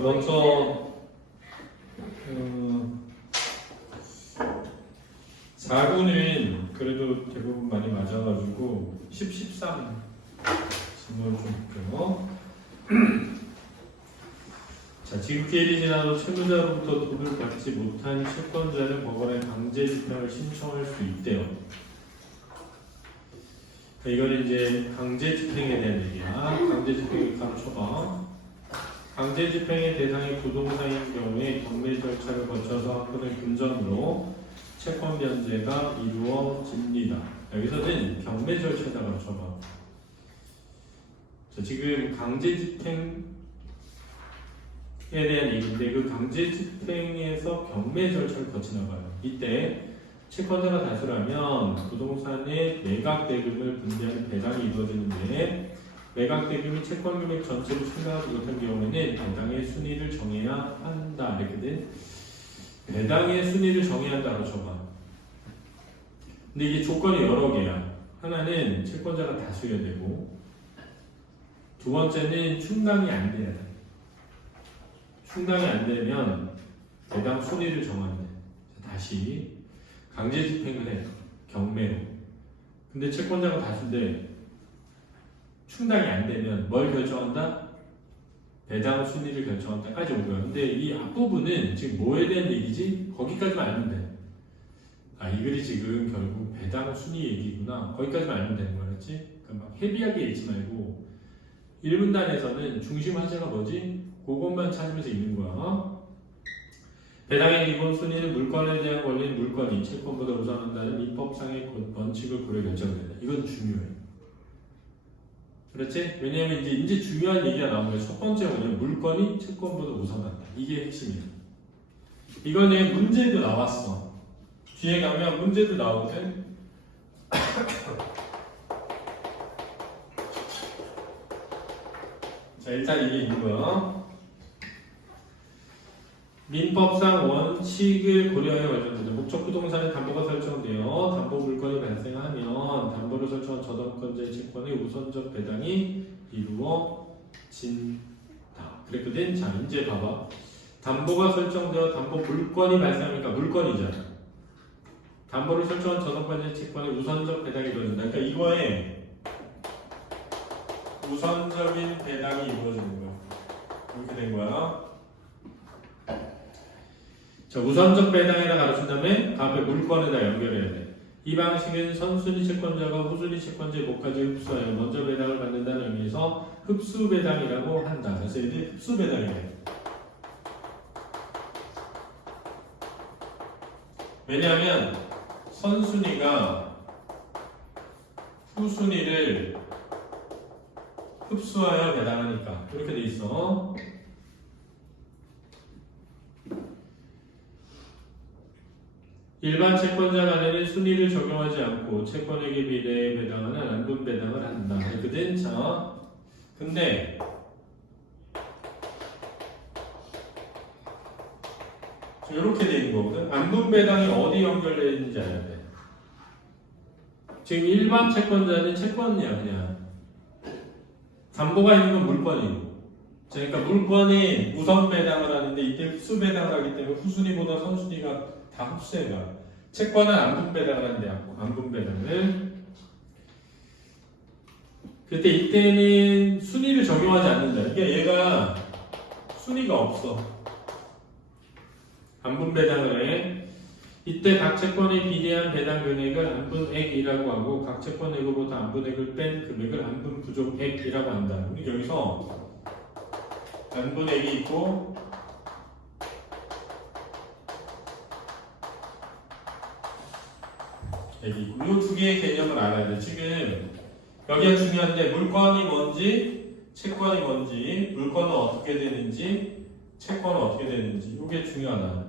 먼저 4구는 그래도 대부분 많이 맞아가지고 10, 13 질문을 좀 볼게요. 자, 지급기일이 지나도 채무자로부터 돈을 받지 못한 채권자는 법원에 강제 집행을 신청할 수 있대요. 이거는 이제 강제 집행에 대한 얘기야. 강제 집행을 바로 쳐봐. 강제 집행의 대상이 부동산인 경우에 경매 절차를 거쳐서 확보된 금전으로 채권 변제가 이루어집니다. 여기서는 경매 절차다가 쳐봐. 자, 지금 강제 집행에 대한 얘기인데 그 강제 집행에서 경매 절차를 거치나 봐요. 이때 채권자가 다수라면 부동산의 매각 대금을 분배하는 배당이 이루어지는데 매각 대금이 채권 금액 전체를 충당하지 못한 경우에는 배당의 순위를 정해야 한다. 이렇게든 배당의 순위를 정해야 한다고 쳐봐. 근데 이게 조건이 여러 개야. 하나는 채권자가 다수여야 되고, 두 번째는 충당이 안 돼야 돼. 충당이 안 되면 배당 순위를 정하면 돼. 다시 강제 집행을 해. 경매로. 근데 채권자가 다수인데 충당이 안 되면 뭘 결정한다? 배당 순위를 결정한다까지 온 거야. 근데 이 앞부분은 지금 뭐에 대한 얘기지? 거기까지만 알면 돼. 아, 이 글이 지금 결국 배당 순위 얘기구나. 거기까지만 알면 되는 거였지? 그러니까 막 헤비하게 읽지 말고 1문단에서는 중심 화제가 뭐지? 그것만 찾으면서 읽는 거야. 배당의 기본 순위는 물건에 대한 권리인 물건이 채권보다 우선한다는 입법상의 원칙을 고려 결정된다. 이건 중요해. 그렇지? 왜냐하면 이제 중요한 얘기가 나온 거야. 첫 번째가 뭐냐면 물건이 채권보다 우선한다. 이게 핵심이야. 이거는 문제도 나왔어. 뒤에 가면 문제도 나오거든. 자, 일단 이게 이거야. 민법상 원칙을 고려하여 관련된다. 목적 부동산의 담보가 설정되어 담보 물건이 발생하면 담보를 설정한 저당권자의 채권의 우선적 배당이 이루어진다. 그랬거든. 자, 이제 봐봐. 담보가 설정되어 담보 물건이 발생하니까 물건이잖아. 담보를 설정한 저당권자의 채권의 우선적 배당이 이루어진다. 그러니까 이거에 우선적인 배당이 이루어지는 거야. 이렇게 된 거야. 자, 우선적 배당이라 가르친 다음에 앞에 물건에다 연결해야 돼. 이 방식은 선순위 채권자가 후순위 채권자의 목까지 흡수하여 먼저 배당을 받는다는 의미에서 흡수 배당이라고 한다. 그래서 이게 흡수 배당이래. 왜냐하면 선순위가 후순위를 흡수하여 배당하니까 이렇게 돼 있어. 일반 채권자 간에는 순위를 적용하지 않고 채권액에 비례해 배당하는 안분 배당을 한다. 그랬거든. 자, 근데 이렇게 돼 있는 거거든. 안분 배당이 어디 연결되어 있는지 알아야 돼. 지금 일반 채권자는 채권이야, 그냥. 담보가 있는 건 물건이고. 그러니까 물건이 우선 배당을 하는데 이때 흡수 배당을 하기 때문에 후순위보다 선순위가 다 흡수해가. 채권은 안분 배당을 하는데 안분 배당을. 그때 이때는 순위를 적용하지 않는다. 그러니까 얘가 순위가 없어. 안분 배당을 해. 이때 각 채권에 비례한 배당 금액을 안분액이라고 하고 각 채권액으로부터 안분액을 뺀 금액을 안분 부족액이라고 한다. 우리 여기서 안분액이 있고 이 두 개의 개념을 알아야 돼. 지금 여기가 중요한데 물건이 뭔지 채권이 뭔지 물건은 어떻게 되는지 채권은 어떻게 되는지 이게 중요하다.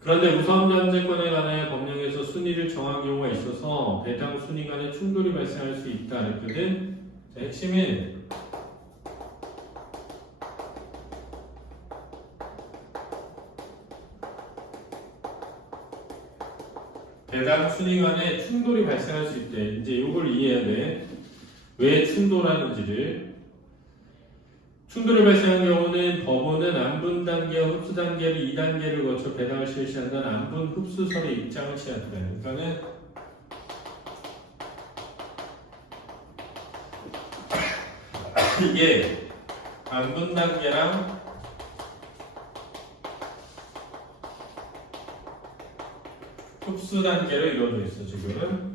그런데 우선변제권에 관하여 법령에서 순위를 정한 경우가 있어서 배당 순위 간의 충돌이 발생할 수 있다. 그랬거든. 자, 핵심은 배당 순위 간에 충돌이 발생할 수 있대. 이제 이걸 이해해야 돼. 왜 충돌하는지를. 충돌이 발생한 경우는 법원은 안분 단계와 흡수 단계를 2단계를 거쳐 배당을 실시한다는 안분 흡수설의 입장을 취한다. 그러니까는 이게 안분 단계랑 흡수 단계로 이루어져 있어 지금.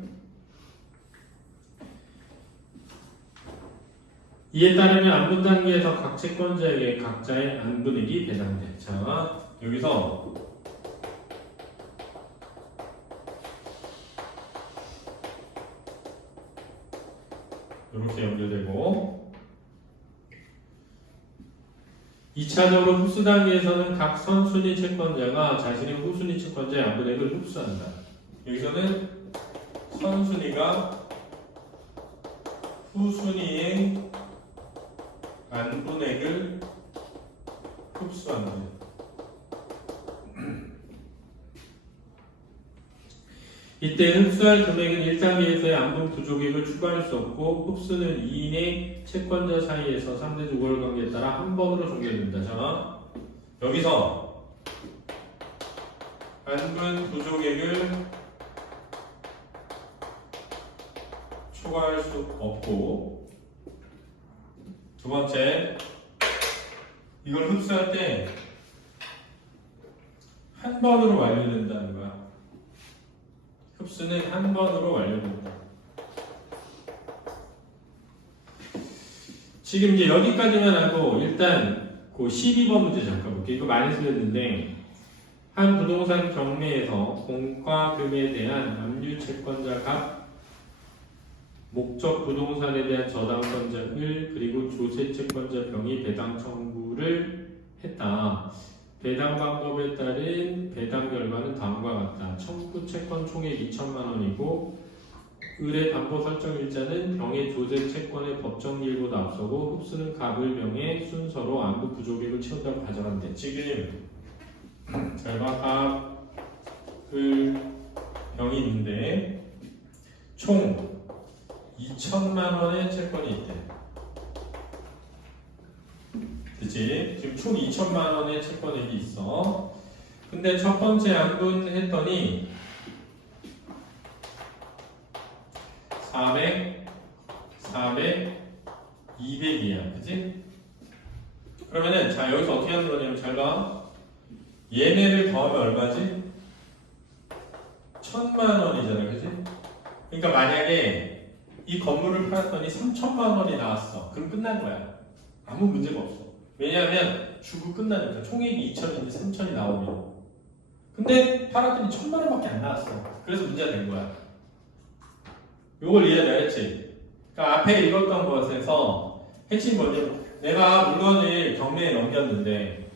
이에 따르면 안분 단계에서 각 채권자에게 각자의 안분액이 배당돼. 자, 여기서 이렇게 연결되고 2차적으로 흡수 단계에서는 각 선순위 채권자가 자신의 후순위 채권자의 안분액을 흡수한다. 여기서는 선순위가 후순위의 안분액을 흡수한다. 이때 흡수할 금액은 1단계에서의 안분 부족액을 추가할 수 없고 흡수는 2인의 채권자 사이에서 상대적 우월 관계에 따라 한 번으로 종결된다. 자, 여기서 안분 부족액을 추가할 수 없고 두 번째, 이걸 흡수할 때 한 번으로 완료된다는 거야. 흡수는 한 번으로 완료된다. 지금 이제 여기까지만 하고 일단 그 12번 문제 잠깐 볼게요. 이거 많이 틀렸는데 한 부동산 경매에서 공과금에 대한 압류 채권자 값 목적 부동산에 대한 저당권자을 그리고 조세 채권자 병이 배당 청구를 했다. 배당 방법에 따른 배당 결과는 다음과 같다. 청구 채권 총액 2천만 원이고 을의 담보 설정 일자는 병의 조세 채권의 법정 일보다 앞서고 흡수는 갑을 병의 순서로 안분 부족액을 채운다고 가정한대. 지금 잘 봐. 갑을 병이 있는데 총 2천만 원의 채권이 있대. 그치? 지금 총 2천만 원의 채권액이 있어. 근데 첫 번째 안분했더니 400, 200이야. 그치? 그러면은 자 여기서 어떻게 하는 거냐면 잘 봐. 얘네를 더하면 얼마지? 1,000만 원이잖아. 그치? 그러니까 만약에 이 건물을 팔았더니 3천만 원이 나왔어. 그럼 끝난 거야. 아무 문제가 없어. 왜냐하면 주고 끝나니까 총액이 2천인데 3천이 나오면. 근데 팔았더니 1,000만 원밖에 안 나왔어. 그래서 문제가 된 거야. 요걸 이해해야 했지. 그러니까 앞에 읽었던 것에서 핵심 뭐냐면 내가 물건을 경매에 넘겼는데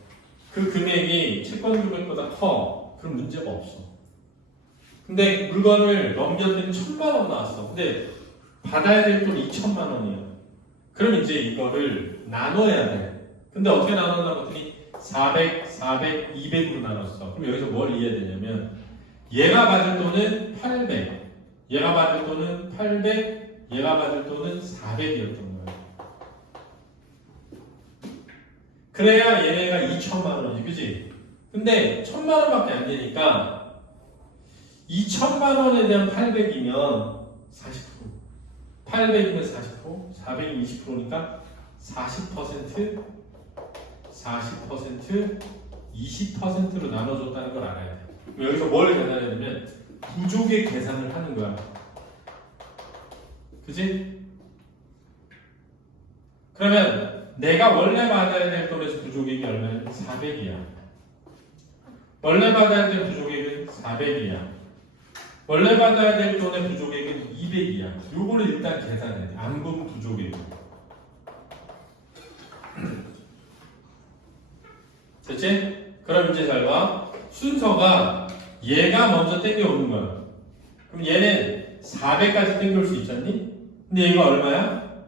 그 금액이 채권 금액보다 커. 그럼 문제가 없어. 근데 물건을 넘겼더니 1,000만 원 나왔어. 근데 받아야 될 돈 2천만 원이야. 그럼 이제 이거를 나눠야 돼. 근데 어떻게 나눴나 봤더니 400, 200으로 나눴어. 그럼 여기서 뭘 이해해야 되냐면 얘가 받을 돈은 800, 얘가 받을 돈은 800, 얘가 받을 돈은 400이었던 거야. 그래야 얘네가 2천만 원이지, 그치? 근데 1,000만 원밖에 안 되니까 2천만 원에 대한 800이면 40%. 800이면 40%, 400이면 20%니까 40%, 20%로 나눠줬다는 걸 알아야 돼. 여기서 뭘 계산해야 되면 부족의 계산을 하는 거야. 그치? 그러면 내가 원래 받아야 될 돈에서 부족액이 얼마냐? 400이야. 원래 받아야 될 부족액은 400이야. 원래 받아야 될 돈의 부족액은 200이야. 요거를 일단 계산해야 돼. 안분 부족액. 됐지? 그럼 이제 잘 봐. 순서가 얘가 먼저 땡겨오는 거야. 그럼 얘는 400까지 땡겨올 수 있잖니? 근데 얘가 얼마야?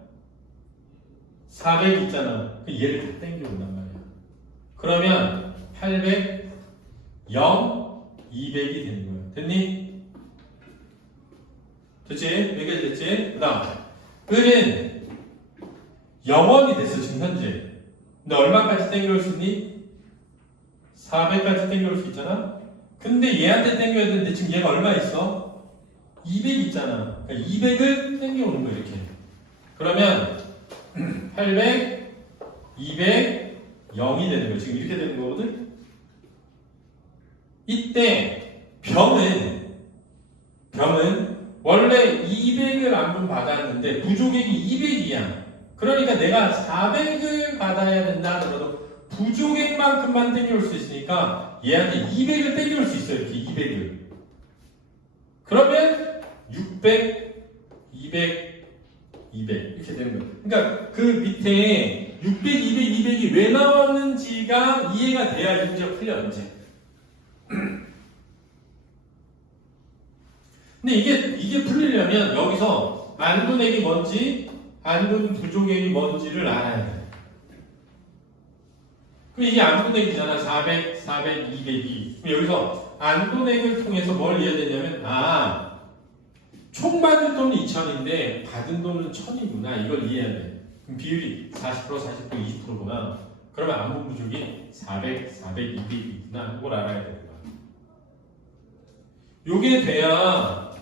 400 있잖아. 얘를 다 땡겨온단 말이야. 그러면 800, 0, 200이 되는 거야. 됐니? 됐지? 여기까지 됐지? 그 다음 을은 0원이 됐어 지금 현재. 근데 얼마까지 땡겨올 수 있니? 400까지 땡겨올 수 있잖아? 근데 얘한테 땡겨야 되는데 지금 얘가 얼마 있어? 200 있잖아. 그러니까 200을 땡겨오는 거야, 이렇게. 그러면 800, 200, 0이 되는 거야. 지금 이렇게 되는 거거든? 이때 병은 원래 200을 안분 받았는데 부족액이 200이야. 그러니까 내가 400을 받아야 된다 하더라도 부족액만큼만 땡겨올 수 있으니까 얘한테 200을 땡겨올 수 있어요. 이렇게 200을. 그러면 600, 200, 200 이렇게 되는 거예요. 그러니까 그 밑에 600, 200, 200이 왜 나왔는지가 이해가 돼야 문제가 풀려 이제. 근데 이게 풀리려면 여기서 안분액이 뭔지, 안분 부족액이 뭔지를 알아야 돼. 그럼 이게 안분액이잖아. 400, 400, 200이. 그럼 여기서 안분액을 통해서 뭘 이해해야 되냐면, 총 받은 돈은 2,000인데 받은 돈은 1,000이구나. 이걸 이해해야 돼. 그럼 비율이 40%, 40%, 20%구나. 그러면 안분 부족이 400, 400, 200이구나. 이걸 알아야 되는 거야. 요게 돼야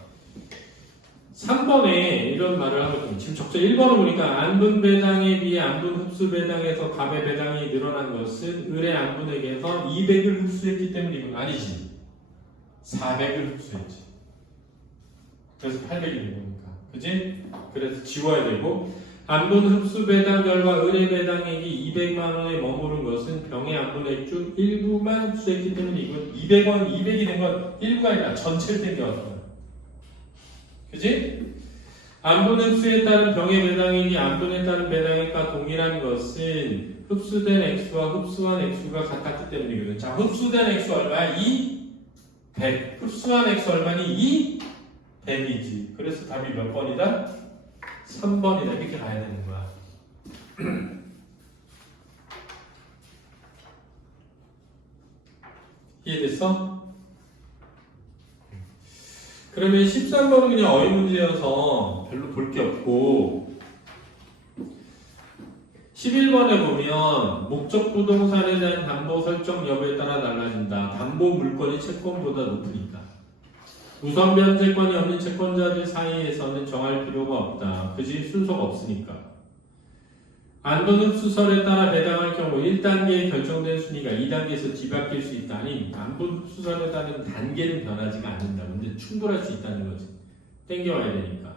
3번에 이런 말을 하거든요. 지금 적자 1번을 보니까 안분 배당에 비해 안분 흡수 배당에서 갑의 배당이 늘어난 것은 을의 안분액에서 200을 흡수했기 때문이군. 아니지. 400을 흡수했지. 그래서 800이 된 거니까. 그지? 그래서 지워야 되고, 안분 흡수 배당 결과 을의 배당액이 200만 원에 머무른 것은 병의 안분액 중 일부만 흡수했기 때문이군. 200원, 200이 된 건 일부가 아니라 전체를 땡겨왔어. 그지? 안분 흡수에 따른 병의 배당액이 안분에 따른 배당액과 동일한 것은 흡수된 액수와 흡수한 액수가 같았기 때문이거든. 자, 흡수된 액수 얼마야? 2? 100. 흡수한 액수 얼마니? 2? 100이지. 그래서 답이 몇 번이다? 3번이다. 이렇게 가야 되는 거야. 이해됐어? 그러면 13번은 그냥 어휘 문제여서 별로 볼 게 없고, 11번에 보면 목적 부동산에 대한 담보 설정 여부에 따라 달라진다. 담보 물건이 채권보다 높으니까. 우선 변제권이 없는 채권자들 사이에서는 정할 필요가 없다. 그지? 순서가 없으니까. 안분 흡수설에 따라 배당할 경우 1단계에 결정된 순위가 2단계에서 뒤바뀔 수 있다. 아니, 안분 흡수설에 따른 단계는 변하지가 않는다. 근데 충돌할 수 있다는 거지. 땡겨와야 되니까.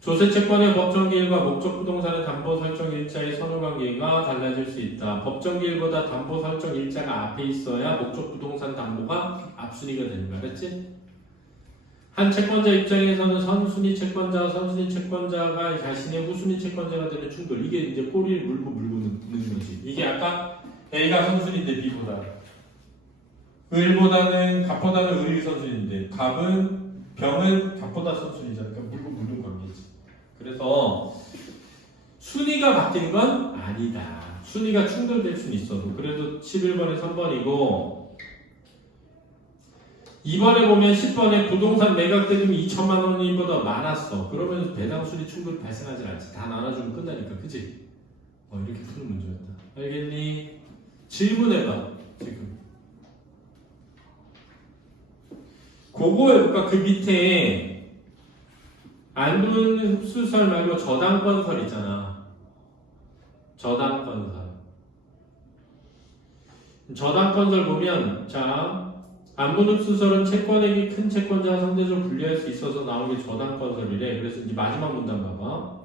조세채권의 법정기일과 목적부동산의 담보 설정 일자의 선호관계가 달라질 수 있다. 법정기일보다 담보 설정 일자가 앞에 있어야 목적부동산 담보가 앞순위가 되는 거야. 그렇지? 한 채권자 입장에서는 선순위 채권자와 선순위 채권자가 자신의 후순위 채권자가 되는 충돌. 이게 이제 꼬리를 물고 넣는 거지. 이게 아까 A가 선순위인데 B보다. 갑보다는 을이 선순위인데 병은 갑보다 선순위잖아. 그러니까 물고 물는 관계지. 그래서 순위가 바뀐 건 아니다. 순위가 충돌될 수는 있어도. 그래도 11번에 3번이고 2번에 보면 10번에 부동산 매각 대금이 2천만 원보다 많았어. 그러면 배당 순위 충돌 발생하지 않지. 다 나눠주면 끝나니까. 그치? 이렇게 푸는 문제였다. 알겠니? 질문해봐. 지금. 그거 해볼까? 그 밑에 안분 흡수설 말고 저당권설 있잖아. 저당권설. 저당권설 보면 자 안분 흡수설은 채권액이 큰 채권자와 상대적으로 분리할 수 있어서 나오는 게 저당권설이래. 그래서 이제 마지막 문단 봐봐.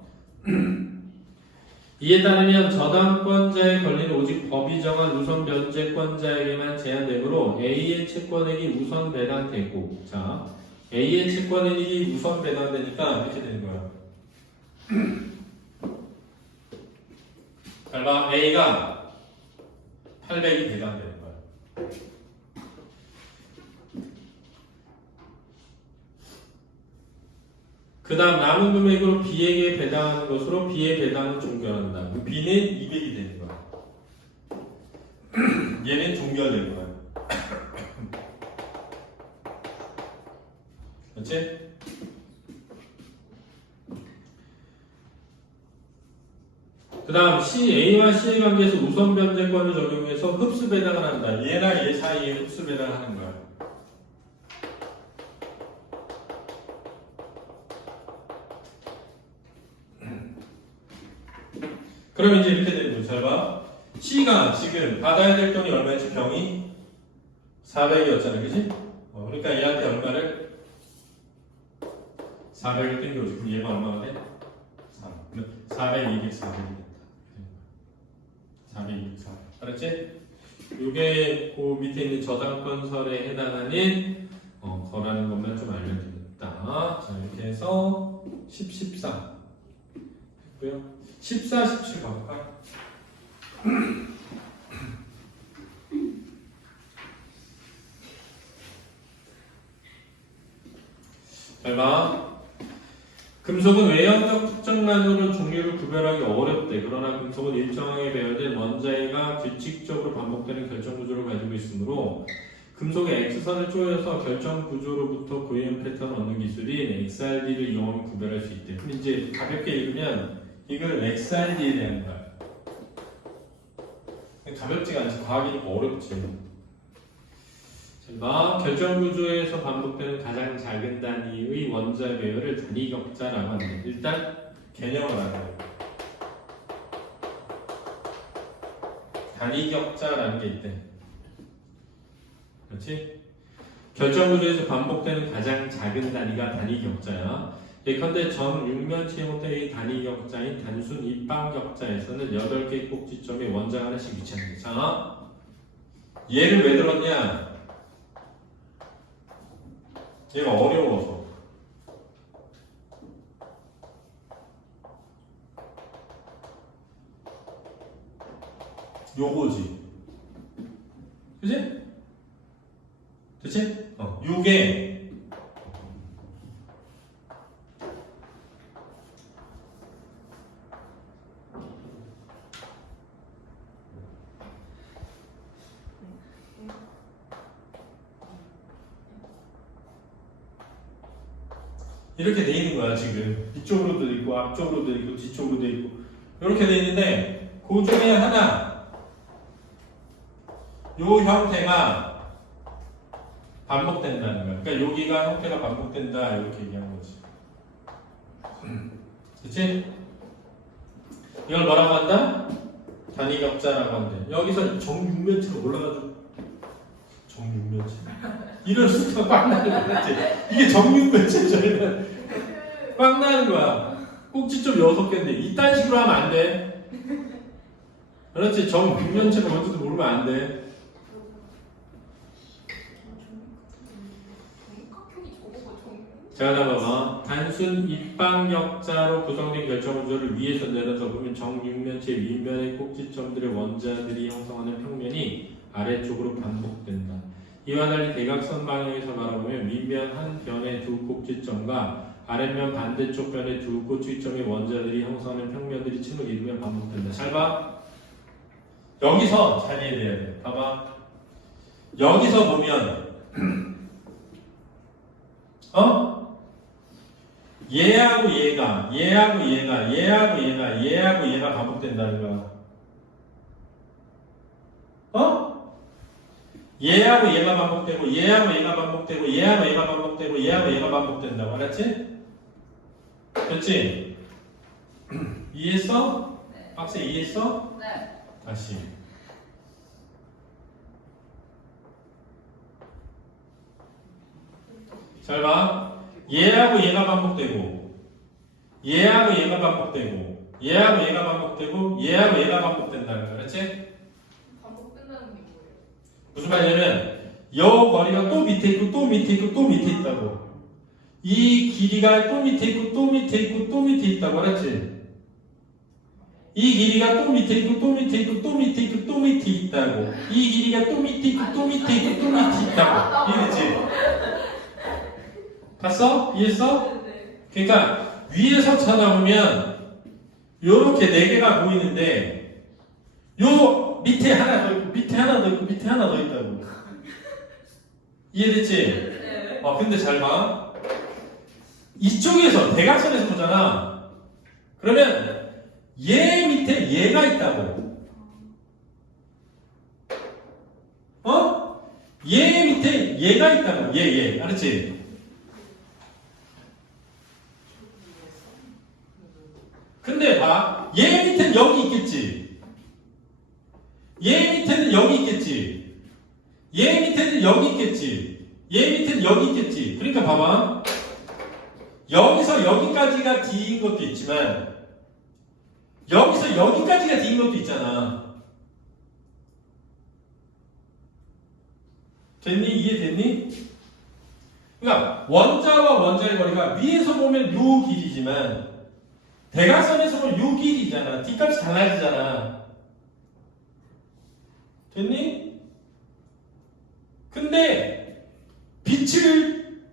이에 따르면 저당권자에 걸린 오직 법이 정한 우선 변제권자에게만 제한되므로 A의 채권액이 우선 배당되고, 자 A의 채권액이 우선 배당되니까 이렇게 되는 거야. 잘 봐. A가 800이 배당되는 거야. 그 다음 남은 금액으로 B에게 배당하는 것으로 B의 배당은 종결한다. B는 200이 되는 거야. 얘는 종결되는 거야. 그렇지? 그 다음 A와 C의 관계에서 우선 변제권을 적용해서 흡수 배당을 한다. 얘나 얘 사이에 흡수 배당을 하는 거야. 그러면 이제 이렇게 되는 거죠. 잘 봐. C가 지금 받아야 될 돈이 얼마였지? 병이 400이었잖아. 그지? 그러니까 얘한테 얼마를? 400을 땡겨오지. 그럼 얘가 얼마가 돼? 400, 200, 400이 된다. 400, 200, 400. 알았지? 요게 그 밑에 있는 저당권설에 해당하는 거라는 것만 좀 알면 되겠다. 자, 이렇게 해서 10, 14 했고요. 14, 17 가볼까? 잘 봐. 금속은 외형적 특정만으로 종류를 구별하기 어렵대. 그러나 금속은 일정하게 배열된 원자의가 규칙적으로 반복되는 결정 구조를 가지고 있으므로 금속의 X선을 쪼여서 결정 구조로부터 고유한 패턴을 얻는 기술인 XRD를 이용하면 구별할 수 있대. 근데 이제 가볍게 읽으면 이걸 XRD에 대한 거야. 가볍지가 않지. 과학이니까 어렵지. 자, 결정 구조에서 반복되는 가장 작은 단위의 원자 배열을 단위 격자라고 합니다. 일단 개념을 알아요. 단위 격자라는 게 있대. 그렇지? 결정 구조에서 반복되는 가장 작은 단위가 단위 격자야. 예컨대 전 육면체 형태의 단위 격자인 단순 입방 격자에서는 8개의 꼭지점에 원자가 하나씩 위치합니다. 자, 얘를 왜 들었냐? 얘가 어려워서. 요거지. 그치? 그치? 요게 이렇게 돼 있는 거야 지금. 이쪽으로도 있고 앞쪽으로도 있고 뒤쪽으로도 있고 이렇게 돼 있는데 그 중에 하나 요 형태가 반복된다는 거야. 그러니까 여기가 형태가 반복된다 이렇게 얘기한 거지. 그치? 이걸 뭐라고 한다? 단위 격자라고 한대. 여기서 정육면체가 올라가지고 정육면체 이럴 수가 꽉 나는 거지. 이게 정육면체잖아. 꽉 나는 거야. 꼭지점 6개인데 이딴 식으로 하면 안 돼. 그렇지. 정육면체가 뭔지도 모르면 안 돼. 자, 봐봐. 단순 입방격자로 구성된 결정 구조를 위에서 내려서 보면 정육면체 윗면의 꼭지점들의 원자들이 형성하는 평면이 아래쪽으로 반복된다. 이와 달리 대각선 방향에서 바라보면 윗면 한 변의 두 꼭지점과 아랫면 반대쪽 변의 두 꼭지점의 원자들이 형성하는 평면들이 층을 이루며 반복된다. 잘 봐. 여기서 잘 이해해야 돼. 봐봐. 여기서 보면 얘하고 얘가 반복된다는 거야. 얘하고 얘가 반복되고 얘하고 얘가 반복되고 얘하고 얘가 반복되고 얘하고 얘가 반복된다고. 알았지? 됐지? 이해했어? 네. 박스 이해했어? 네. 다시. 잘 봐. 얘하고 얘가 반복되고 얘하고 얘가 반복되고 얘하고 얘가 반복되고 얘하고 얘가 반복된다는 거야. 그렇지? 반복된다는 게 뭐예요? 무슨 말이냐면 여 거리가 또 밑에 있고 또 밑에 있고 또 밑에 있다고. 이 길이가 또 밑에 있고 또 밑에 있고 또 밑에 있다고. 알았지? 이 길이가 또 밑에 있고 또 밑에 있고 또 밑에 있고 또 밑에 있다고. 이 길이가 또 밑에 있고 또 밑에 있고 또 밑에 있다고. 이해됐지? 봤어? 이해했어? 네. 그러니까 위에서 쳐다보면 요렇게 4개가 보이는데 요 밑에 하나 더 있고 밑에 하나 더 있고 밑에 하나 더 있다고. 이해됐지? 네. 근데 잘 봐. 이쪽에서 대각선에서 보잖아. 그러면 얘 밑에 얘가 있다고. 얘 밑에 얘가 있다고. 얘. 알았지? 근데 봐. 얘 밑에는 여기 있겠지. 얘 밑에는 여기 있겠지. 얘 밑에는 여기 있겠지. 얘 밑에는 여기 있겠지. 그러니까 봐봐. 여기서 여기까지가 D인 것도 있지만 여기서 여기까지가 D인 것도 있잖아. 됐니? 이해됐니? 그러니까 원자와 원자의 거리가 위에서 보면 요 길이지만 대각선에서 보면 요 길이잖아. D값이 달라지잖아. 됐니? 근데 빛을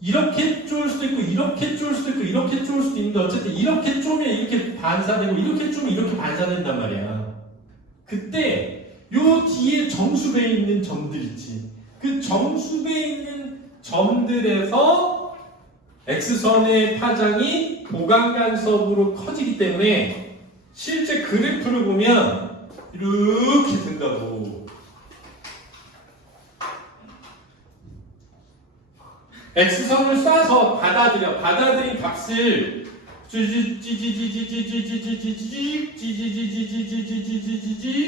이렇게 쪼을 수도 있고 이렇게 쪼을 수도 있고 이렇게 쪼을 수도 있는데 어쨌든 이렇게 쪼면 이렇게 반사되고 이렇게 쪼면 이렇게 반사된단 말이야. 그때 요 뒤에 정수배에 있는 점들 있지. 그 정수배에 있는 점들에서 X선의 파장이 보강간섭으로 커지기 때문에 실제 그래프를 보면 이렇게 된다고. X선을 쏴서 받아들인 값을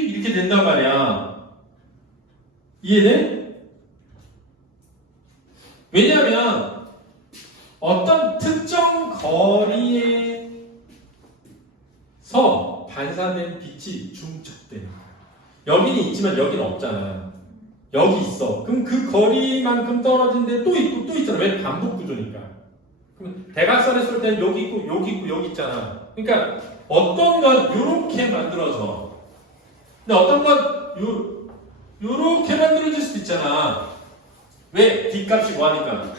이렇게 된단 말이야. 이해돼? 왜냐하면 어떤 특정 거리에서 반사된 빛이 중첩돼. 여기는 있지만 여기는 없잖아. 여기 있어. 그럼 그 거리만큼 떨어진데 또 있고 또 있잖아. 왜? 반복 구조니까. 그럼 대각선에 쏠 때는 여기 있고 여기 있고 여기 있잖아. 그러니까 어떤 건 요렇게 만들어서 근데 어떤 건 요렇게 만들어질 수도 있잖아. 왜? D값이 뭐하니까?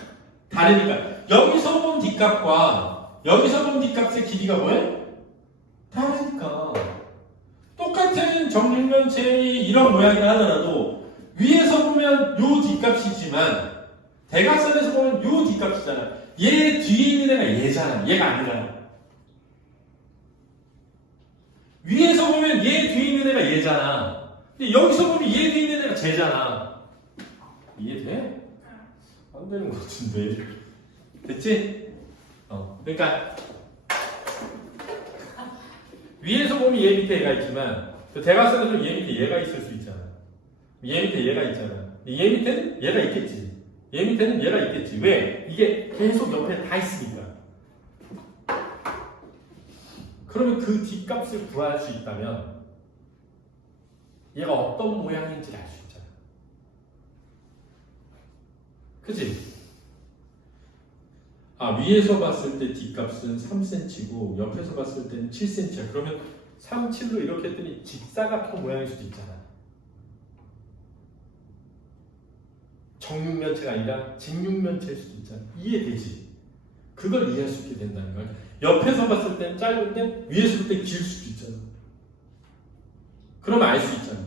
다르니까. 여기서 본 D값과 여기서 본 D값의 길이가 뭐야? 다르니까. 똑같은 정육면체의 이런 모양이라 하더라도 위에서 보면 요 D값이지만 대각선에서 보면 요 D값이잖아. 얘 뒤에 있는 애가 얘잖아. 얘가 아니잖아. 위에서 보면 얘 뒤에 있는 애가 얘잖아. 근데 여기서 보면 얘 뒤에 있는 애가 쟤잖아. 이해돼? 안 되는 것 같은데. 됐지? 그러니까 위에서 보면 얘 밑에 얘가 있지만 대각선에서 얘 밑에 얘가 있을 수 있잖아. 얘 밑에 얘가 있잖아. 얘 밑에는 얘가 있겠지. 얘 밑에는 얘가 있겠지. 왜? 이게 계속 옆에 다 있으니까. 그러면 그 D값을 구할 수 있다면 얘가 어떤 모양인지를 알 수 있잖아. 그치? 위에서 봤을 때 D값은 3cm고 옆에서 봤을 때는 7cm야. 그러면 3, 7로 이렇게 했더니 직사각형 모양일 수도 있잖아. 정육면체가 아니라 직육면체일 수도 있잖아. 이해되지? 그걸 이해할 수 있게 된다는 거야. 옆에서 봤을 때는 짧은데 위에서 볼 때 길 수도 있잖아. 그러면 알 수 있잖아.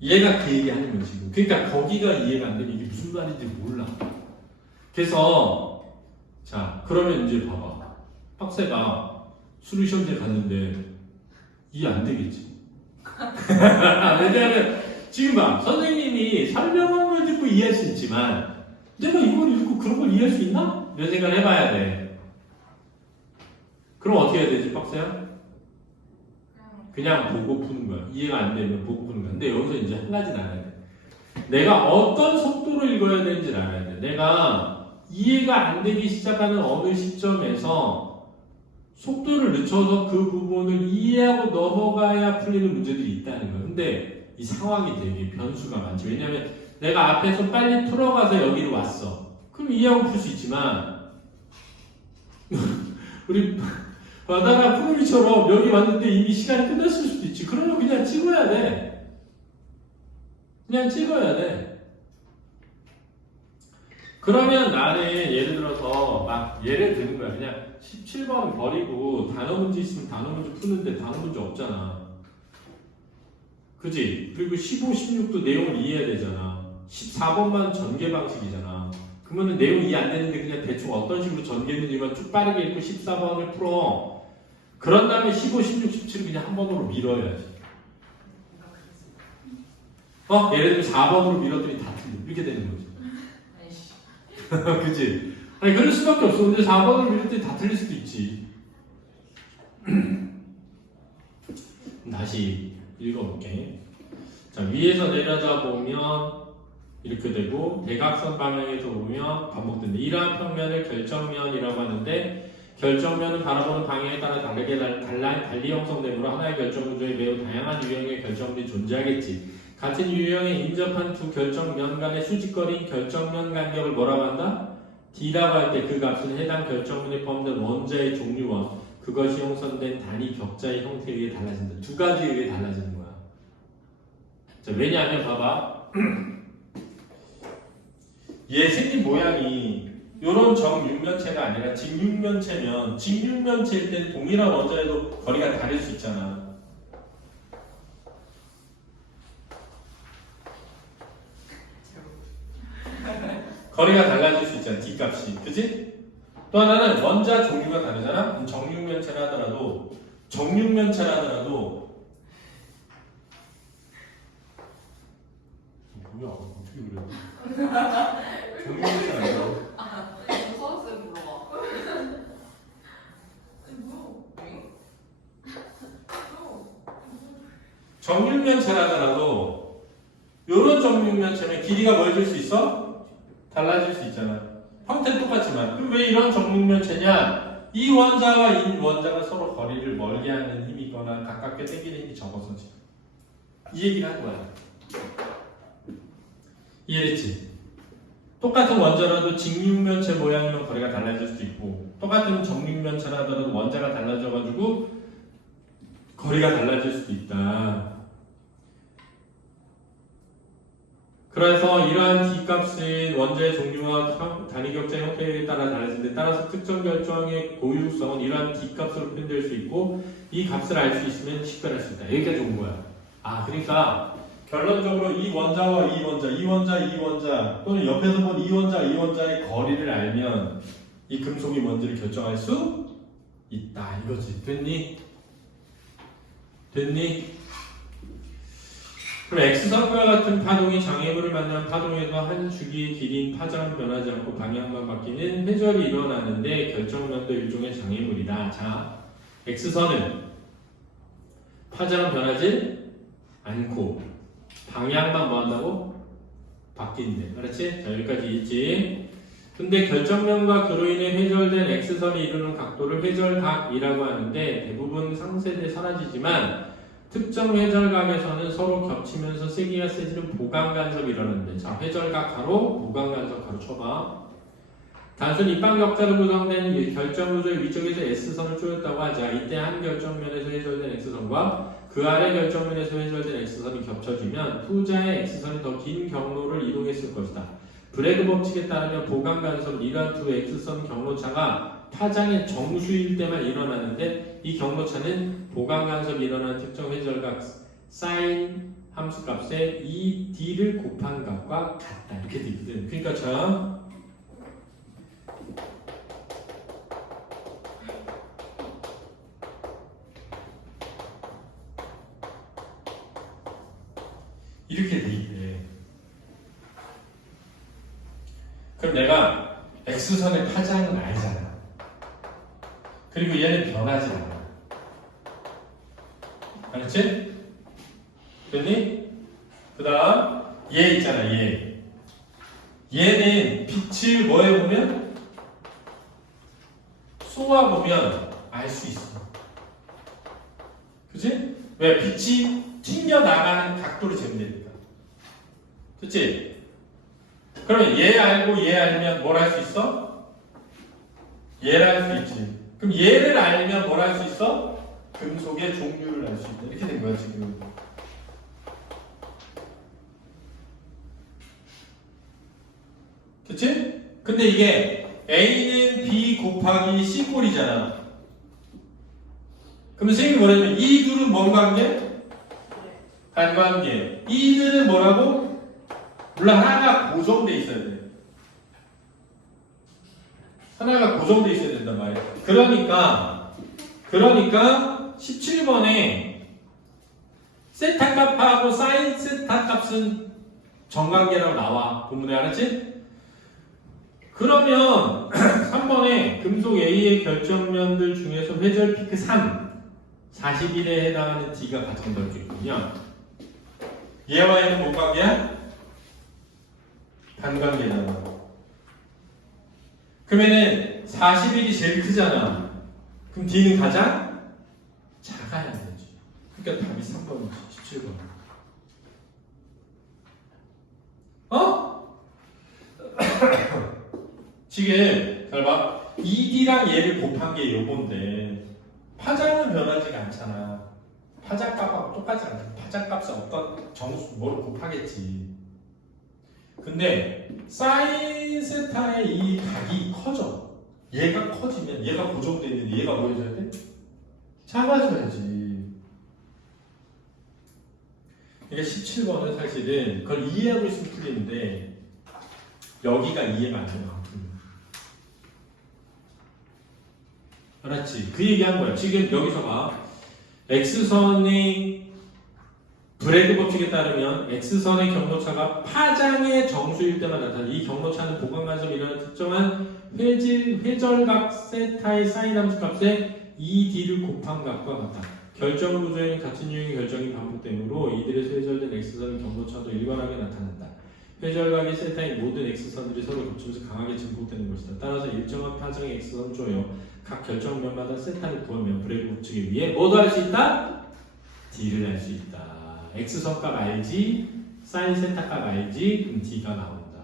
얘가 그 얘기하는 거지. 그러니까 거기가 이해가 안 되면 이게 무슨 말인지 몰라. 그래서 자 그러면 이제 봐봐. 학생가 수리시험지에 갔는데 이해 안 되겠지. 왜냐하면 지금 봐. 선생님이 설명한 걸 듣고 이해할 수 있지만 내가 이걸 읽고 그런 걸 이해할 수 있나? 이런 생각을 해봐야 돼. 그럼 어떻게 해야 되지, 박사야? 그냥 보고 푸는 거야. 이해가 안 되면 보고 푸는 거야. 근데 여기서 이제 한 가지는 알아야 돼. 내가 어떤 속도로 읽어야 되는지를 알아야 돼. 내가 이해가 안 되기 시작하는 어느 시점에서 속도를 늦춰서 그 부분을 이해하고 넘어가야 풀리는 문제들이 있다는 거야. 근데 이 상황이 되게 변수가 많지. 왜냐면 내가 앞에서 빨리 풀어가서 여기로 왔어. 그럼 이해하고 풀 수 있지만 우리 바다가 푸르미처럼 여기 왔는데 이미 시간이 끝났을 수도 있지. 그러면 그냥 찍어야 돼. 그냥 찍어야 돼. 그러면 나는 예를 들어서 막 예를 드는 거야. 그냥 17번 버리고 단어 문제 있으면 단어 문제 푸는데 단어 문제 없잖아. 그지? 그리고 15, 16도 내용을 이해해야 되잖아. 14번만 전개 방식이잖아. 그러면은 내용 이해 안 되는데 그냥 대충 어떤 식으로 전개되는지만 쭉 빠르게 읽고 14번을 풀어. 그런 다음에 15, 16, 17을 그냥 한 번으로 밀어야지. 예를 들면 4번으로 밀었더니 다 틀려. 이렇게 되는 거지. 그치? 아니, 그럴 수밖에 없어. 근데 4번으로 밀었더니 다 틀릴 수도 있지. 다시 읽어볼게. 자, 위에서 내려다 보면 이렇게 되고, 대각선 방향에서 보면 반복된다. 이러한 평면을 결정면이라고 하는데, 결정면은 바라보는 방향에 따라 다르게 달리 형성되므로 하나의 결정 구조에 매우 다양한 유형의 결정들이 존재하겠지. 같은 유형에 인접한 두 결정면 간의 수직거리인 결정면 간격을 뭐라고 한다? D라고 할 때 그 값은 해당 결정면에 포함된 원자의 종류와 그것이 형성된 단위 격자의 형태에 의해 달라진다. 두 가지에 의해 달라지는 거야. 자, 왜냐하면 봐봐. 얘 생긴 모양이 이런 정육면체가 아니라 직육면체면 직육면체일 때 동일한 원자에도 거리가 다를 수 있잖아. 거리가 달라질 수 있잖아. D값이. 그치? 또 하나는 원자 종류가 다르잖아. 정육면체라 하더라도 뭐야 어떻게 그래? 정육면체 아니야? 서학생 물어봐. 정육면체라 하더라도 이런 정육면체면 길이가 뭐해질 수 있어? 달라질 수 있잖아. 형태는 똑같지만 그럼 왜 이런 정육면체냐? 이 원자와 이 원자가 서로 거리를 멀게 하는 힘이 있거나 가깝게 당기는 힘이 적어서 지금 이 얘기를 한 거야. 이해했지? 똑같은 원자라도 직육면체 모양이면 거리가 달라질 수도 있고 똑같은 정육면체라 하더라도 원자가 달라져가지고 거리가 달라질 수도 있다. 그래서 이러한 D값은 원자의 종류와 단위 격자 형태에 따라 달라지는데 따라서 특정 결정의 고유성은 이러한 D값으로 표현될 수 있고 이 값을 알 수 있으면 식별할 수 있다. 여기까지 온 거야. 그러니까 결론적으로 이 원자와 이 원자 또는 옆에서 본 이 원자의 거리를 알면 이 금속이 뭔지를 결정할 수 있다. 이거지. 됐니? 그럼 X선과 같은 파동이 장애물을 만나는 파동에서 한 주기의 길이인 파장은 변하지 않고 방향만 바뀌는 회절이 일어나는데 결정면도 일종의 장애물이다. 자, X선은 파장은 변하지 않고 방향만 뭐 한다고? 바뀐대. 알았지? 자, 여기까지 있지? 근데 결정면과 그로 인해 회절된 X선이 이루는 각도를 회절각이라고 하는데 대부분 상세돼 사라지지만 특정 회절각에서는 서로 겹치면서 세기가 세지는 보강간섭이 일어나는데 자, 회절각 가로, 보강간섭 가로 쳐봐. 단순 입방격자로 구성된 결정구조의 위쪽에서 S선을 쪼였다고 하자. 이때 한 결정면에서 회절된 X선과 그 아래 결정면에서 회절된 X선이 겹쳐지면 후자의 X선이 더 긴 경로를 이동했을 것이다. 브래그 법칙에 따르면 보강간섭은 이러한 두 X선 경로차가 파장의 정수일 때만 일어나는데 이 경로차는 보강간섭이 일어나는 특정 회절각 사인 함수값에 이 D를 곱한 값과 같다. 이렇게 되거든. 그러니까 자 이렇게 돼 있대. 그럼 내가 X선의 파장은 알잖아. 그리고 얘는 변하지 않아. 알았지? 됐니? 그 다음 얘 있잖아. 얘는 빛을 뭐에 보면? 쏘아보면 알 수 있어. 그치? 왜? 빛이 튕겨나가는 각도를 재면 되니까. 그치? 그러면 얘 알고 얘 알면 뭘 할 수 있어? 얘를 알 수 있지. 그럼 얘를 알면 뭘 할 수 있어? 금속의 종류를 알 수 있다. 이렇게 된 거야 지금. 그치? 근데 이게 A는 B 곱하기 C 꼴이잖아. 그럼 선생님이 뭐냐면 이 둘은 뭔 관계? 간관계. 이들은 뭐라고? 물론 하나가 고정돼 있어야 돼. 하나가 고정돼 있어야 된단 말이야. 그러니까 그러니까 17번에 세타 값하고 사인 세타 값은 정관계라고 나와. 본문에 알았지? 그러면 3번에 금속 A의 결정면들 중에서 회절 피크 3 41에 해당하는 D가 같은 걸 있군요. 얘와 얘는 뭔 관계야? 반관계잖아. 그러면은 41이 제일 크잖아. 그럼 D는 가장 작아야 되지. 그러니까 답이 3번이지. 17번. 어? 지금 잘 봐. 2D랑 얘를 곱한 게 요건데 파장은 변하지가 않잖아. 파장값하고 똑같지 않잖아. 파장값은 어떤 정수 뭐를 곱하겠지. 근데 사인 세타의 이 각이 커져. 얘가 커지면 얘가 고정되어 있는데 얘가 뭐 해줘야 돼? 작아져야지. 그러니까 17번은 사실은 그걸 이해하고 있으면 풀리는데 여기가 이해가 안 돼요. 알았지? 그 얘기한 거야. 지금 여기서 봐. X선의 브레그 법칙에 따르면 X선의 경로차가 파장의 정수일 때만 나타나. 이 경로차는 보강간섭이라는 특정한 회절각 세타의 사인 함수 값에 2D를 곱한 값과 같다. 결정 구조에는 같은 유형의 결정이 반복되므로 이들에서 회절된 X선의 경로차도 일관하게 나타난다. 회절각의 세타인 모든 X선들이 서로 겹치면서 강하게 증폭되는 것이다. 따라서 일정한 파장의 X선을 쪼여 각 결정면마다 세타를 구하면 브레이크 법칙에 의해 뭐도 할 수 있다? D를 할 수 있다. X선 값 알지? 사인 세타 값 알지? 그럼 D가 나온다.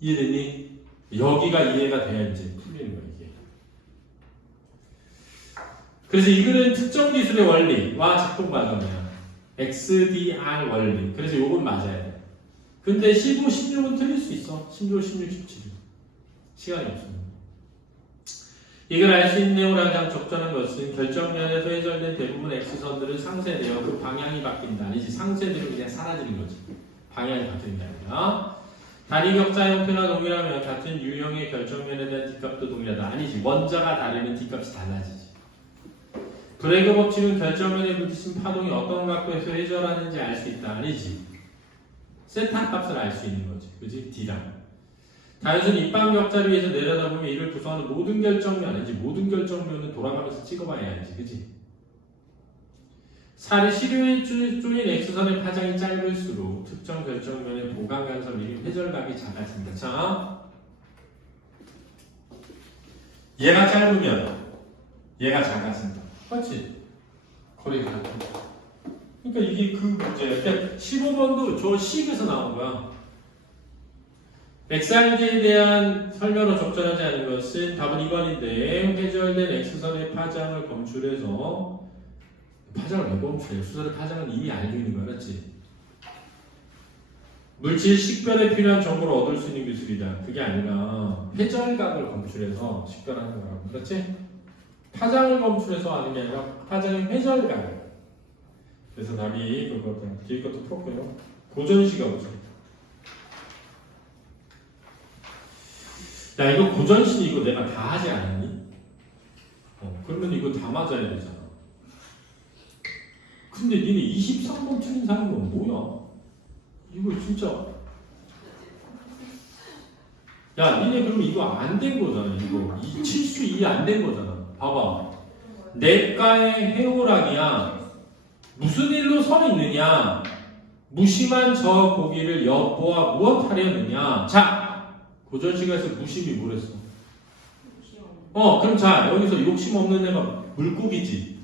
이해됐니? 여기가 이해가 돼야 이제 풀리는 거야 이게. 그래서 이거는 특정 기술의 원리와 작동 과정이야. XDR 원리. 그래서 요건 맞아야 돼. 근데 15, 16은 틀릴 수 있어. 15, 16, 17. 시간이 없습니다. 이걸 알 수 있는 내용으로 가장 적절한 것은 결정면에서 회절된 대부분 X선들은 상쇄되어 그 방향이 바뀐다. 아니지. 상쇄되면 그냥 사라지는 거지. 방향이 바뀐다. 단위 격자 형태나 동일하면 같은 유형의 결정면에 대한 D값도 동일하다. 아니지. 원자가 다르면 D값이 달라지지. 브레이크 법칙은 결정면에 부딪힌 파동이 어떤 각도에서 회절하는지 알 수 있다. 아니지. 세타 값을 알 수 있는 거지. 그지? D랑. 단순히 입방 격자를 위해서 내려다보면 이를 구성하는 모든 결정면, 아니지. 모든 결정면은 돌아가면서 찍어봐야 알지. 그지? 살이 11일 쪼인 X선의 파장이 짧을수록 특정 결정면의 보강 간섭 및 회절각이 작아진다. 자, 얘가 짧으면 얘가 작아진다. 맞지? 거리가 작다. 그러니까 이게 그 문제야. 그러니까 15번도 저 식에서 나온 거야. XRD에 대한 설명으로 적절하지 않은 것은 답은 2번인데 회절된 X선의 파장을 검출해서 파장을 왜 검출해? X선의 파장은 이미 알고 있는 거야. 그렇지? 물질 식별에 필요한 정보를 얻을 수 있는 기술이다. 그게 아니라 회절각을 검출해서 식별하는 거라고. 그렇지? 파장을 검출해서 하는 게 아니라 파장의 회절각. 그래서 답이 그거다. 뒤에 것도 풀었고요. 고전시가 오죠. 야, 이거 고전시 이거 내가 다 하지 않았니? 그러면 이거 다 맞아야 되잖아. 근데 니네 23번 틀린 사람은 뭐야? 이거 진짜. 야, 니네 그러면 이거 안 된 거잖아. 이거 칠수 2 안 된 거잖아. 봐봐. 내과의 해오락이야. 무슨 일로 서 있느냐? 무심한 저 고기를 엿보아 무엇하려느냐? 자, 고전시가에서 무심이 뭐랬어? 그럼 자, 여기서 욕심 없는 애가 물고기지.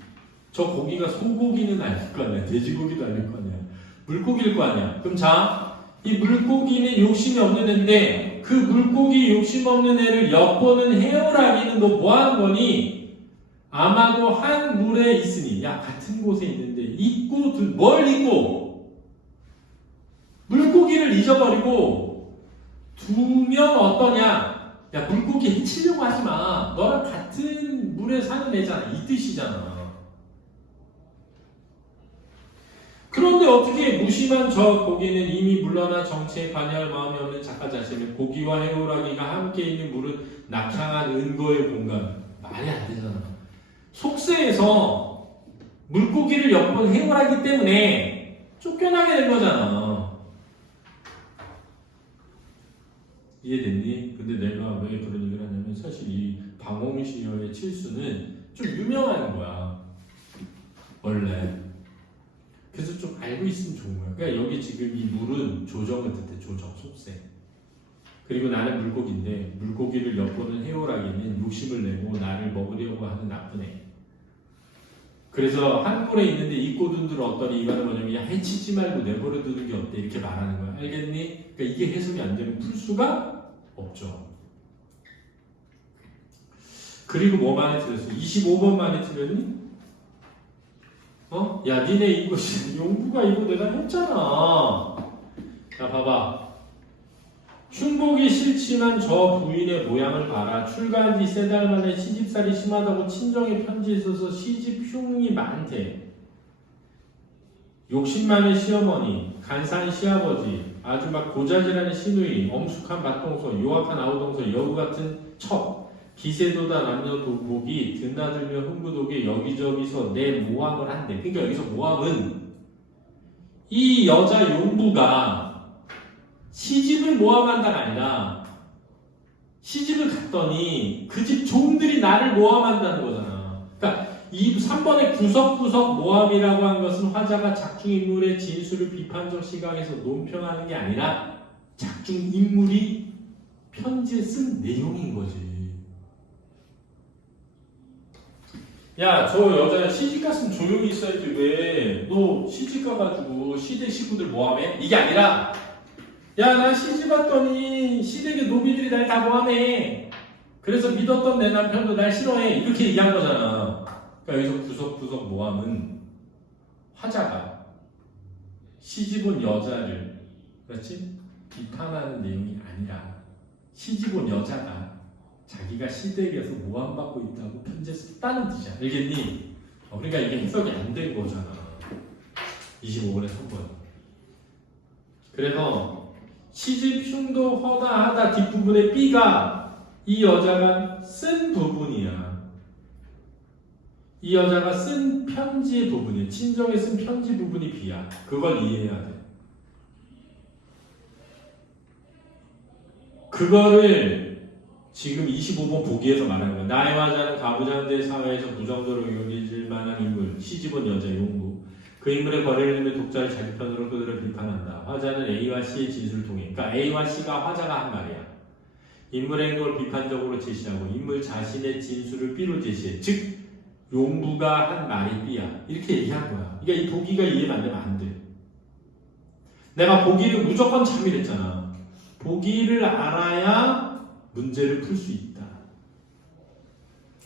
저 고기가 소고기는 아닐 거 아니야. 돼지고기도 아닐 거 아니야. 물고기일 거 아니야. 그럼 자, 이 물고기는 욕심이 없는 애인데 그 물고기 욕심 없는 애를 엿보는 해오라기는 너 뭐 하는 거니? 아마도 한 물에 있으니. 야, 같은 곳에 있는데 잊고 뭘 잊고? 물고기를 잊어버리고 두면 어떠냐? 야, 물고기 해치려고 하지 마. 너랑 같은 물에 사는 애잖아. 이 뜻이잖아. 그런데 어떻게 무심한 저 고기는 이미 물러나 정치에 관여할 마음이 없는 작가 자신을 고기와 해오라기가 함께 있는 물은 낙향한 은거의 공간. 말이 안 되잖아. 속세에서 물고기를 엿본 해오라기 때문에 쫓겨나게 된 거잖아. 이해됐니? 근데 내가 왜 그런 얘기를 하냐면 사실 이 방홍시어의 칠수는 좀 유명한 거야. 원래. 그래서 좀 알고 있으면 좋은 거야. 그러니까 여기 지금 이 물은 조정을 뜻해. 조정, 속세. 그리고 나는 물고기인데 물고기를 엿보는 해오라기는 욕심을 내고 나를 먹으려고 하는 나쁜 애. 그래서 한 꼴에 있는데 이 꼬둔들 어떠니 이거는 뭐냐면 야 해치지 말고 내버려 두는 게 어때 이렇게 말하는 거야. 알겠니? 그러니까 이게 해석이 안 되면 풀 수가 없죠. 그리고 뭐 많이 틀렸어? 25번 많이 틀렸니? 어? 야 니네 이거 용구가 이거 내가 했잖아. 자 봐봐. 흉복이 싫지만 저 부인의 모양을 봐라. 출가한 지 세 달 만에 시집살이 심하다고 친정에 편지 써서 시집 흉이 많대. 욕심 많은 시어머니, 간사한 시아버지, 아주 막 고자질하는 시누이, 엄숙한 맏동서, 요악한 아우동서, 여우 같은 첩, 기세도다 남녀도복이 드나들며 흥부독에 여기저기서 내 모함을 한대. 그러니까 여기서 모함은 이 여자 용부가 시집을 모함한다가 아니라 시집을 갔더니 그 집 종들이 나를 모함한다는 거잖아. 그러니까 이 3번의 구석구석 모함이라고 한 것은 화자가 작중인물의 진술을 비판적 시각에서 논평하는 게 아니라 작중인물이 편지에 쓴 내용인 거지. 야, 저 여자 시집 갔으면 조용히 있어야지 왜 너 시집 가가지고 시댁 식구들 모함해? 이게 아니라 야, 나 시집 왔더니 시댁의 노비들이 날 다 모함해. 그래서 믿었던 내 남편도 날 싫어해. 이렇게 얘기한 거잖아. 그러니까 여기서 구석구석 모함은 화자가 시집 온 여자를 그렇지? 비판하는 내용이 아니라 시집 온 여자가 자기가 시댁에서 모함받고 있다고 편지에 썼다는 뜻이야. 알겠니? 그러니까 이게 해석이 안 된 거잖아. 25번에 3번. 그래서 시집 흉도 허다하다 뒷부분의 B가 이 여자가 쓴 부분이야. 이 여자가 쓴 편지의 부분이야. 친정에 쓴 편지 부분이 B야. 그걸 이해해야 돼. 그거를 지금 25번 보기에서 말하는 거야. 나의 화자는 가부장제 사회에서 무정도로 여겨질 만한 인물, 시집온 여자 용부. 그 인물의 거래를 내며 독자를 자기 편으로 그들을 비판한다. 화자는 A와 C의 진술을 통해, 그러니까 A와 C가 화자가 한 말이야. 인물의 행동을 비판적으로 제시하고 인물 자신의 진술을 B로 제시해. 즉 용부가 한 말이 B야. 이렇게 얘기한 거야. 그러니까 이 보기가 이해가 안 되면 안 돼. 내가 보기를 무조건 참이랬잖아. 보기를 알아야 문제를 풀 수 있다.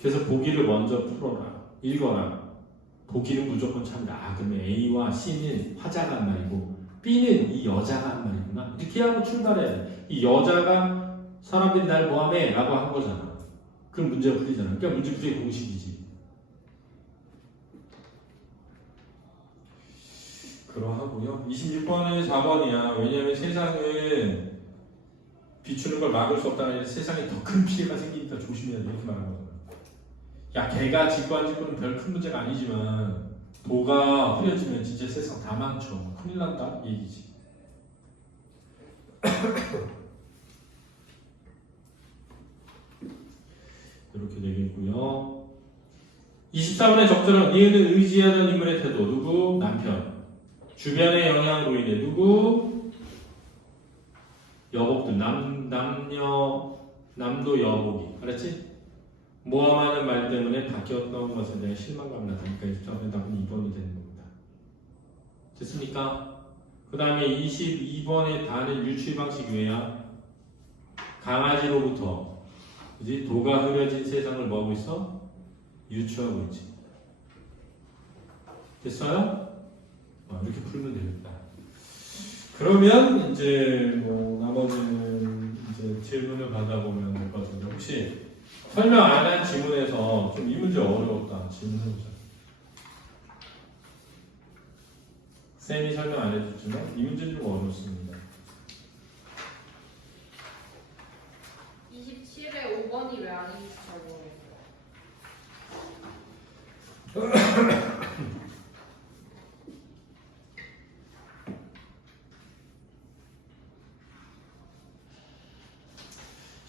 그래서 보기를 먼저 풀어라. 읽어라. 보기는 무조건 참이다. 그러면 A와 C는 화자가 한 말이고 B는 이 여자가 한 말이구나. 이렇게 하고 출발해야 돼. 이 여자가 사람들이 날 모함해 라고 한 거잖아. 그럼 문제가 풀리잖아. 그러니까 문제 풀이의 공식이지. 그러하고요. 26번은 4번이야. 왜냐하면 세상은 비추는 걸 막을 수 없다는 게 세상에 더 큰 피해가 생기니까 조심해야 돼. 이렇게 말하는 거잖아. 야, 개가 짓고 안 짓고는 별 큰 문제가 아니지만 도가 흐려지면 진짜 세상 다 망쳐. 큰일 난다 이 얘기지. 이렇게 되겠고요. 24번의 적절한 니은은 의지하던 인물의 태도. 누구? 남편. 주변의 영향으로 인해 누구? 여복들. 남도 여복이. 알았지? 모함하는 말 때문에 바뀌었던 것에 대한 실망감을 나타내니까 24번의 답은 2번이 되는 겁니다. 됐습니까? 그 다음에 22번의 다는 유추 방식 외야 강아지로부터 그지? 도가 흐려진 세상을 뭐하고 있어? 유추하고 있지. 됐어요? 이렇게 풀면 되겠다. 그러면 이제 뭐 나머지는 이제 질문을 받아보면 될 것 같은데 혹시 설명 안 한 지문에서 좀 이 문제 어려웠다. 질문해보자. 쌤이 설명 안 해줬지만 이 문제는 좀 어렵습니다. 27에 5번이 왜 아닌지 잘 모르겠어요.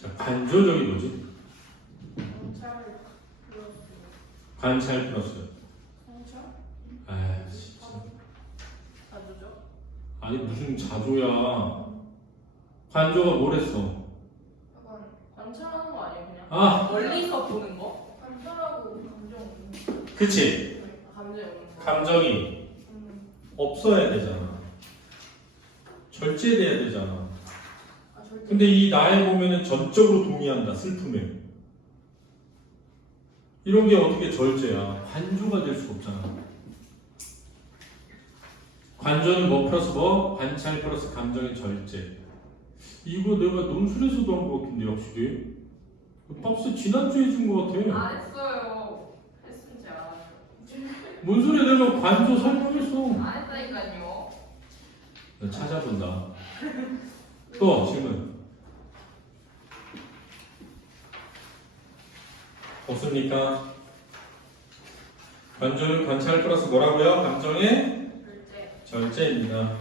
자, 관조적이 뭐지? 관찰 플러스. 아, 진짜. 자주죠? 아니 무슨 자조야. 관조가 뭘 했어? 약간 관찰하는 거 아니에요 그냥? 아, 멀리서 보는 거? 감정하고 감정. 그치. 감정이 오는 거. 감정이 없어야 되잖아. 절제돼야 되잖아. 아 절대. 근데 이 나에 보면은 전적으로 동의한다. 슬픔에. 이런 게 어떻게 절제야? 관조가 될 수가 없잖아. 관조는 뭐 플러스 뭐? 관찰 플러스 감정의 절제. 이거 내가 논술에서도 한 것 같은데 확실히. 박스 지난주에 준 것 같아. 안 했어요. 했는지 알았어요. 뭔 소리야? 내가 관조 설명했어. 안 했다니까요. 나 찾아본다. 또 질문. 없습니까? 관조는 관찰 플러스 뭐라고요? 감정의 글쎄. 절제입니다.